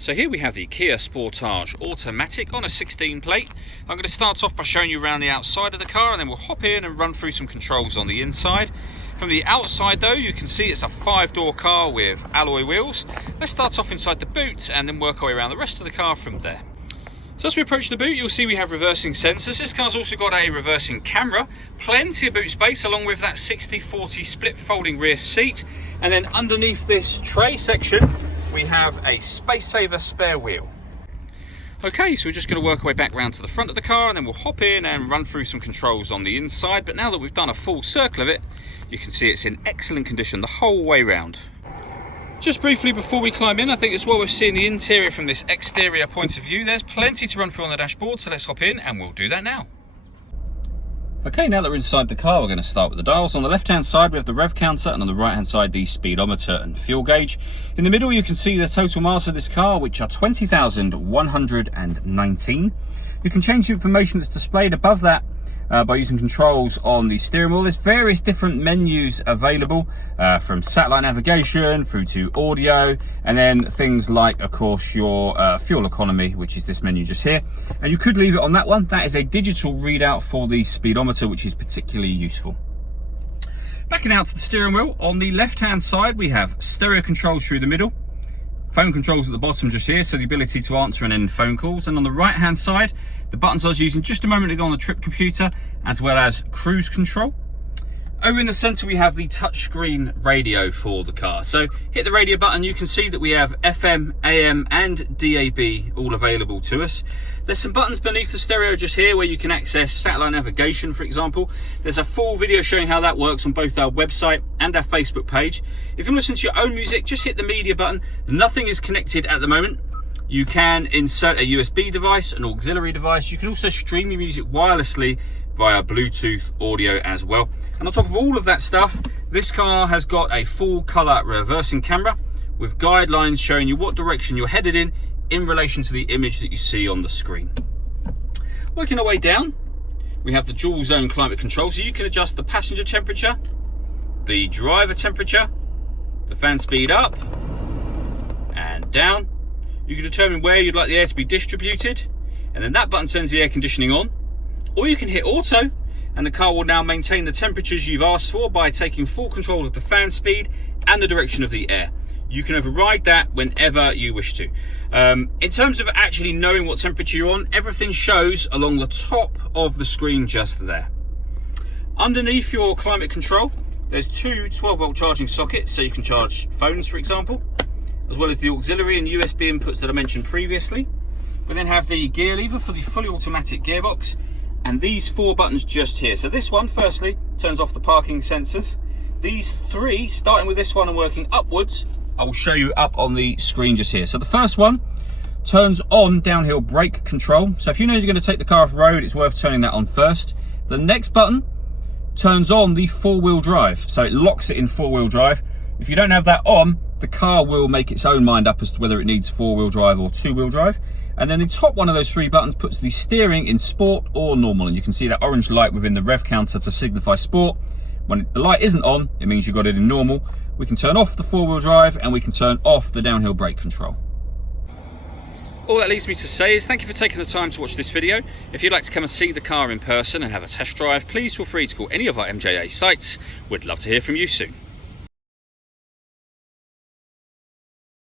So here we have the Kia Sportage Automatic on a 16 plate. I'm going to start off by showing you around the outside of the car, and then we'll hop in and run through some controls on the inside. From the outside though, you can see it's a 5-door car with alloy wheels. Let's start off inside the boot and then work our way around the rest of the car from there. So as we approach the boot, you'll see we have reversing sensors. This car's also got a reversing camera, plenty of boot space along with that 60/40 split folding rear seat. And then underneath this tray section, we have a space saver spare wheel. Okay, so we're just going to work our way back round to the front of the car, and then we'll hop in and run through some controls on the inside. But now that we've done a full circle of it, you can see it's in excellent condition the whole way round. Just briefly before we climb in, I think it's well worth seeing the interior from this exterior point of view. There's plenty to run through on the dashboard, so let's hop in and we'll do that now. Okay, now that we're inside the car, we're going to start with the dials. On the left-hand side, we have the rev counter, and on the right-hand side, the speedometer and fuel gauge. In the middle, you can see the total miles of this car, which are 20,119. You can change the information that's displayed above that by using controls on the steering wheel. There's various different menus available, from satellite navigation through to audio, and then things like, of course, your fuel economy, which is this menu just here. And you could leave it on that one. That is a digital readout for the speedometer, which is particularly useful. Backing out to the steering wheel, on the left-hand side, we have stereo controls through the middle, phone controls at the bottom just here, so the ability to answer and end phone calls. And on the right-hand side, the buttons I was using just a moment ago on the trip computer, as well as cruise control. Over in the center, we have the touchscreen radio for the car. So hit the radio button, you can see that we have FM, AM and DAB all available to us. There's some buttons beneath the stereo just here where you can access satellite navigation, for example. There's a full video showing how that works on both our website and our Facebook page. If you listen to your own music, just hit the media button. Nothing is connected at the moment. You can insert a USB device, an auxiliary device. You can also stream your music wirelessly via Bluetooth audio as well. And on top of all of that stuff, this car has got a full color reversing camera with guidelines showing you what direction you're headed in relation to the image that you see on the screen. Working our way down, we have the dual zone climate control, so you can adjust the passenger temperature, the driver temperature, the fan speed up and down. You can determine where you'd like the air to be distributed, and then that button turns the air conditioning on. Or you can hit auto, and the car will now maintain the temperatures you've asked for by taking full control of the fan speed and the direction of the air. You can override that whenever you wish to. In terms of actually knowing what temperature you're on, everything shows along the top of the screen just there. Underneath your climate control, there's two 12-volt charging sockets, so you can charge phones, for example, as well as the auxiliary and USB inputs that I mentioned previously. We then have the gear lever for the fully automatic gearbox, and these 4 buttons just here. So this one, firstly, turns off the parking sensors. These 3, starting with this one and working upwards, I will show you up on the screen just here. So the first one turns on downhill brake control. So if you know you're going to take the car off road, it's worth turning that on first. The next button turns on the 4-wheel drive. So it locks it in 4-wheel drive. If you don't have that on, the car will make its own mind up as to whether it needs 4-wheel drive or 2-wheel drive. And then the top one of those 3 buttons puts the steering in sport or normal. And you can see that orange light within the rev counter to signify sport. When the light isn't on, it means you've got it in normal. We can turn off the 4-wheel drive and we can turn off the downhill brake control. All that leaves me to say is thank you for taking the time to watch this video. If you'd like to come and see the car in person and have a test drive, please feel free to call any of our MJA sites. We'd love to hear from you soon.